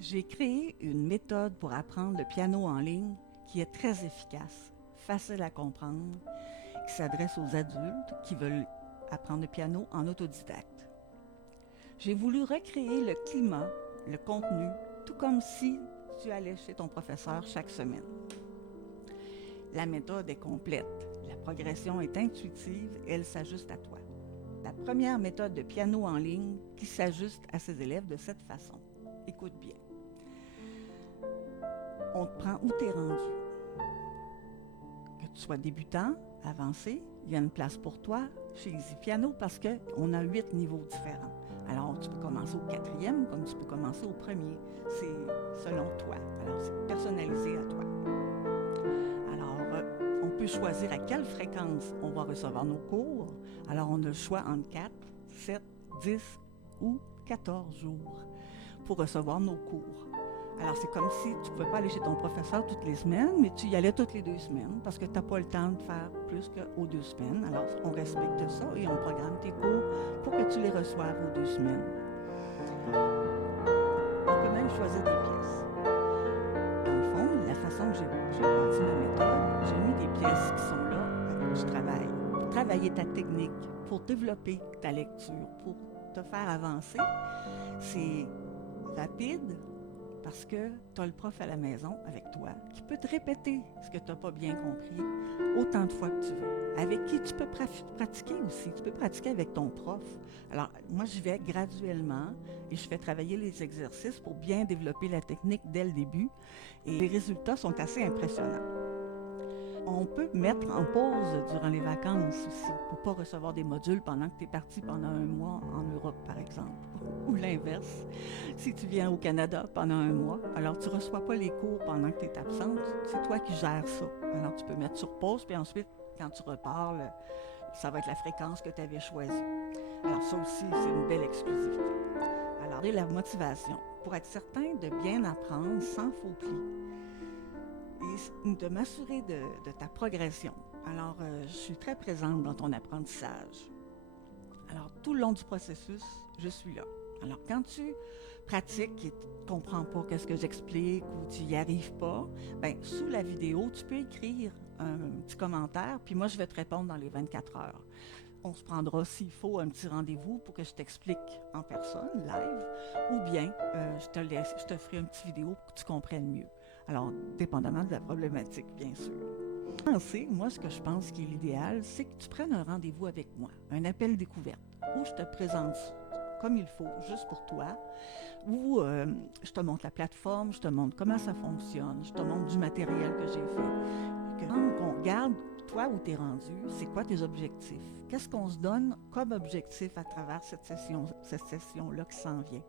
J'ai créé une méthode pour apprendre le piano en ligne qui est très efficace, facile à comprendre, qui s'adresse aux adultes qui veulent apprendre le piano en autodidacte. J'ai voulu recréer le climat, le contenu, tout comme si tu allais chez ton professeur chaque semaine. La méthode est complète, la progression est intuitive et elle s'ajuste à toi. La première méthode de piano en ligne qui s'ajuste à ses élèves de cette façon. Écoute bien. On te prend où t'es rendu. Que tu sois débutant, avancé, il y a une place pour toi chez Easy Piano parce qu'on a 8 niveaux différents. Alors, tu peux commencer au 4e comme tu peux commencer au 1er. C'est selon toi. Alors, c'est personnalisé à toi. Alors, on peut choisir à quelle fréquence on va recevoir nos cours. Alors, on a le choix entre 4, 7, 10 ou 14 jours pour recevoir nos cours. Alors, c'est comme si tu ne pouvais pas aller chez ton professeur toutes les semaines, mais tu y allais toutes les 2 semaines parce que tu n'as pas le temps de faire plus qu'aux 2 semaines. Alors, on respecte ça et on programme tes cours pour que tu les reçoives aux 2 semaines. On peut même choisir des pièces. Dans le fond, la façon que j'ai bâti ma méthode, j'ai mis des pièces qui sont là avec du travail, pour travailler ta technique, pour développer ta lecture, pour te faire avancer. C'est rapide, parce que tu as le prof à la maison avec toi qui peut te répéter ce que tu n'as pas bien compris autant de fois que tu veux. Avec qui tu peux pratiquer aussi. Tu peux pratiquer avec ton prof. Alors, moi, je vais graduellement et je fais travailler les exercices pour bien développer la technique dès le début. Et les résultats sont assez impressionnants. On peut mettre en pause durant les vacances aussi pour ne pas recevoir des modules pendant que tu es parti pendant un mois en Europe, par exemple. Ou l'inverse. Si tu viens au Canada pendant un mois, alors tu ne reçois pas les cours pendant que tu es absente. C'est toi qui gères ça. Alors tu peux mettre sur pause, puis ensuite, quand tu repars, ça va être la fréquence que tu avais choisie. Alors ça aussi, c'est une belle exclusivité. Alors, la motivation, pour être certain de bien apprendre sans faux plis et de m'assurer de ta progression. Alors, je suis très présente dans ton apprentissage. Alors, tout le long du processus, je suis là. Alors, quand tu pratiques et tu ne comprends pas qu'est-ce que j'explique ou tu n'y arrives pas, bien, sous la vidéo, tu peux écrire un petit commentaire, puis moi, je vais te répondre dans les 24 heures. On se prendra, s'il faut, un petit rendez-vous pour que je t'explique en personne, live, ou bien je te ferai une petite vidéo pour que tu comprennes mieux. Alors, dépendamment de la problématique, bien sûr. Moi, ce que je pense qui est l'idéal, c'est que tu prennes un rendez-vous avec moi, un appel découverte, où je te présente comme il faut, juste pour toi, où je te montre la plateforme, je te montre comment ça fonctionne, je te montre du matériel que j'ai fait. Qu'on regarde, toi, où tu es rendu, c'est quoi tes objectifs? Qu'est-ce qu'on se donne comme objectif à travers cette session-là qui s'en vient?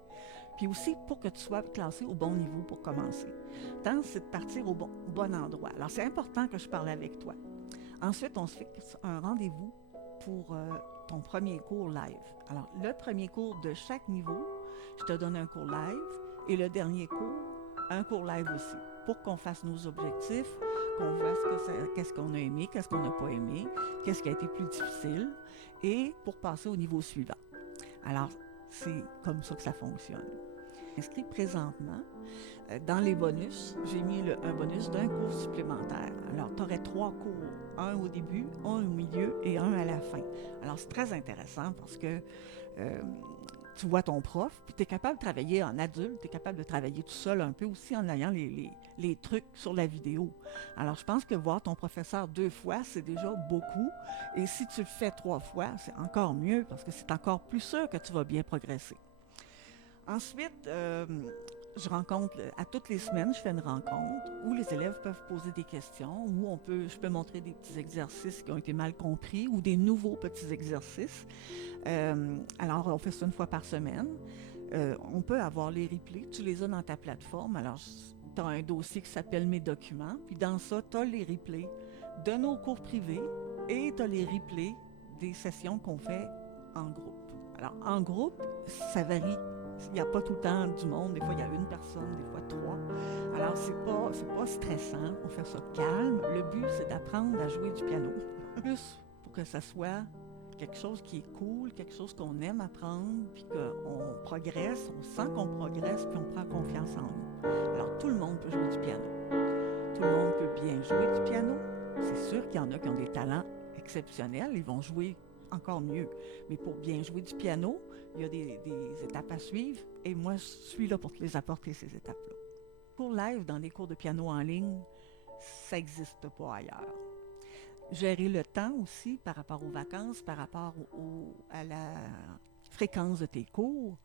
Puis aussi pour que tu sois classé au bon niveau pour commencer. Tant c'est de partir au bon endroit. Alors, c'est important que je parle avec toi. Ensuite, on se fixe un rendez-vous pour ton premier cours live. Alors, le premier cours de chaque niveau, je te donne un cours live et le dernier cours, un cours live aussi, pour qu'on fasse nos objectifs, qu'on voit qu'est-ce qu'on a aimé, qu'est-ce qu'on n'a pas aimé, qu'est-ce qui a été plus difficile, et pour passer au niveau suivant. Alors, c'est comme ça que ça fonctionne. Inscrit présentement. Dans les bonus, j'ai mis un bonus d'un cours supplémentaire. Alors, tu aurais 3 cours, un au début, un au milieu et un à la fin. Alors, c'est très intéressant parce que tu vois ton prof, puis tu es capable de travailler en adulte, tu es capable de travailler tout seul un peu aussi en ayant les trucs sur la vidéo. Alors, je pense que voir ton professeur 2 fois, c'est déjà beaucoup. Et si tu le fais 3 fois, c'est encore mieux parce que c'est encore plus sûr que tu vas bien progresser. Ensuite, je rencontre, à toutes les semaines, je fais une rencontre où les élèves peuvent poser des questions, où je peux montrer des petits exercices qui ont été mal compris ou des nouveaux petits exercices. Alors, on fait ça une fois par semaine. On peut avoir les replays, tu les as dans ta plateforme. Alors, tu as un dossier qui s'appelle Mes documents, puis dans ça, tu as les replays de nos cours privés et tu as les replays des sessions qu'on fait en groupe. Alors, en groupe, ça varie. Il n'y a pas tout le temps du monde. Des fois, il y a une personne, des fois 3. Alors, c'est pas stressant. On fait ça calme. Le but, c'est d'apprendre à jouer du piano. Plus pour que ça soit quelque chose qui est cool, quelque chose qu'on aime apprendre, puis qu'on progresse, on sent qu'on progresse, puis on prend confiance en nous. qu'il y en a qui ont des talents exceptionnels, ils vont jouer encore mieux. Mais pour bien jouer du piano, il y a des étapes à suivre et moi, je suis là pour te les apporter, ces étapes-là. Cours live dans les cours de piano en ligne, ça n'existe pas ailleurs. Gérer le temps aussi par rapport aux vacances, par rapport à la fréquence de tes cours,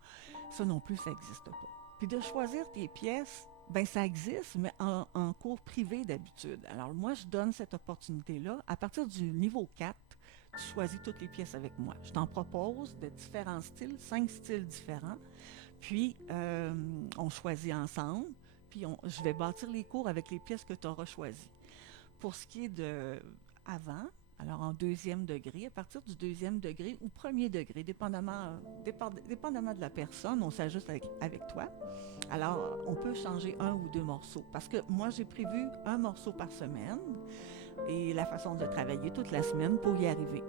ça non plus, ça n'existe pas. Puis de choisir tes pièces, ben ça existe, mais en cours privé d'habitude. Alors moi, je donne cette opportunité-là. À partir du niveau 4, tu choisis toutes les pièces avec moi. Je t'en propose de différents styles, 5 styles différents. Puis, on choisit ensemble. Puis, je vais bâtir les cours avec les pièces que tu auras choisies. Pour ce qui est de avant, alors en deuxième degré, à partir du deuxième degré ou premier degré, dépendamment de la personne, on s'ajuste avec toi. Alors, on peut changer un ou deux morceaux. Parce que moi, j'ai prévu un morceau par semaine et la façon de travailler toute la semaine pour y arriver.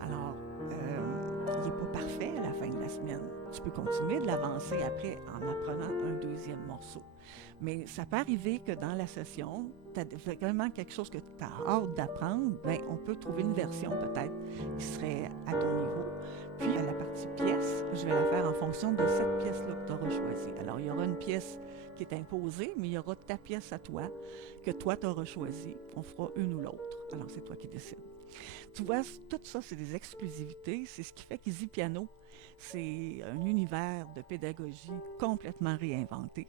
Alors, il n'est pas parfait à la fin de la semaine. Tu peux continuer de l'avancer après en apprenant un deuxième morceau. Mais ça peut arriver que dans la session, tu as vraiment quelque chose que tu as hâte d'apprendre, bien, on peut trouver une version peut-être qui serait à ton niveau. Puis, la partie pièce, je vais la faire en fonction de cette pièce-là que tu auras choisie. Alors, il y aura une pièce qui est imposée, mais il y aura ta pièce à toi, que toi, tu auras choisie. On fera une ou l'autre. Alors, c'est toi qui décides. Tu vois, tout ça, c'est des exclusivités. C'est ce qui fait qu'Easy Piano, c'est un univers de pédagogie complètement réinventé.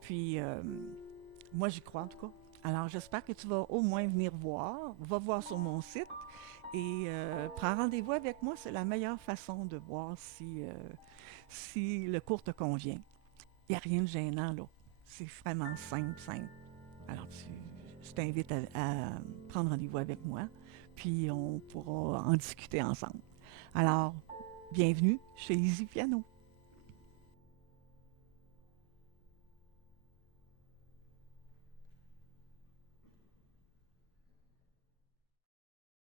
Puis, moi, j'y crois en tout cas. Alors, j'espère que tu vas au moins venir voir. Va voir sur mon site et prends rendez-vous avec moi. C'est la meilleure façon de voir si le cours te convient. Il n'y a rien de gênant, là. C'est vraiment simple. Alors, je t'invite à prendre rendez-vous avec moi, puis on pourra en discuter ensemble. Alors, bienvenue chez Easy Piano.